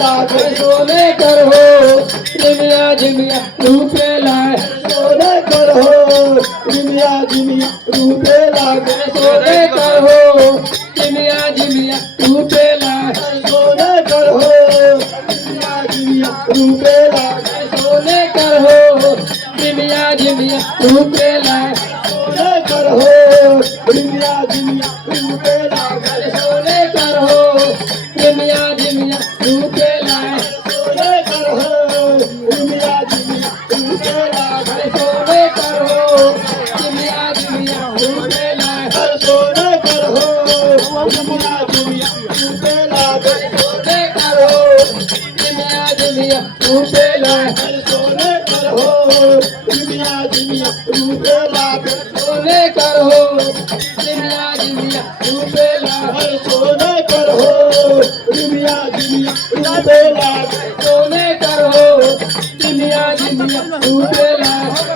लागे सोने कर हो झिमिया झिमिया रूपे लाए सोने कर हो झिमिया झिमिया रूपे लागे सोने कर हो झिमिया झिमिया रूपे लाए सोने कर हो झिमिया झिमिया रूपे लागे सोने कर हो झिमिया झिमिया रूपे लाए सोने कर हो झिमिया झिमिया रूपे लागे सोने कर हो झिमिया झिमिया रूपे लाए सोने कर हो झिमिया झिमिया रूपे लागे सोने कर हो झिमिया झिमिया रूपे लाए सोने कर हो झिमिया झिमिया रूपे लागे सोने कर हो झिमिया झिमिया रूपे लाए सोने कर हो झिमिया झिमिया रूपे लागे सोने कर हो झिमिया झिमिया रूपे लागे सोने कर हो झिमिया झिमिया रूपे लागे सोने कर हो झिमिया झिमिया रूपे लागे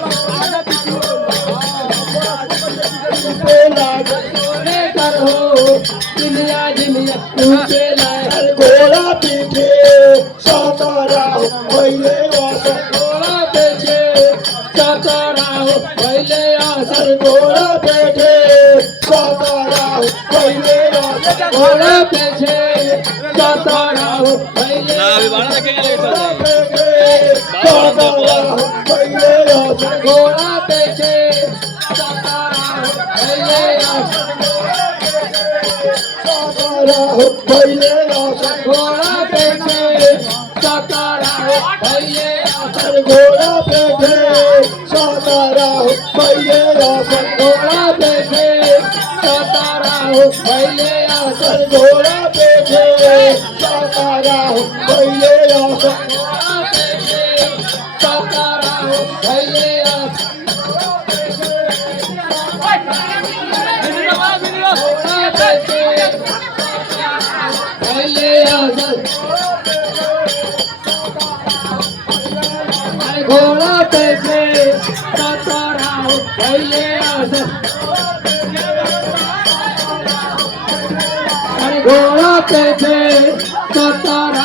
रूपे लागे सोने कर हो झिमिया झिमिया रूपे लागे घोड़ा पीछे सातारा पहले आसर घोड़ा पीछे सातारा पहले आसर घोड़ा पीछे सातारा पहले आसर घोड़ा पीछे सातारा पहले सातारा पहले आसर घोड़ा पीछे सातारा पहले आसर सातारा पहले आसर घोड़ा पीछे सातारा पहले आसर घोड़ा पीछे सातारा पहले आसर घोड़ा पीछे सातारा पहले आसर घोड़ा पीछे सातारा पहले आसर घोड़ा पीछे सातारा पहले आसर पहले आसर घोड़ा पीछे सातारा पहले आसर घोड़ा पीछे सातारा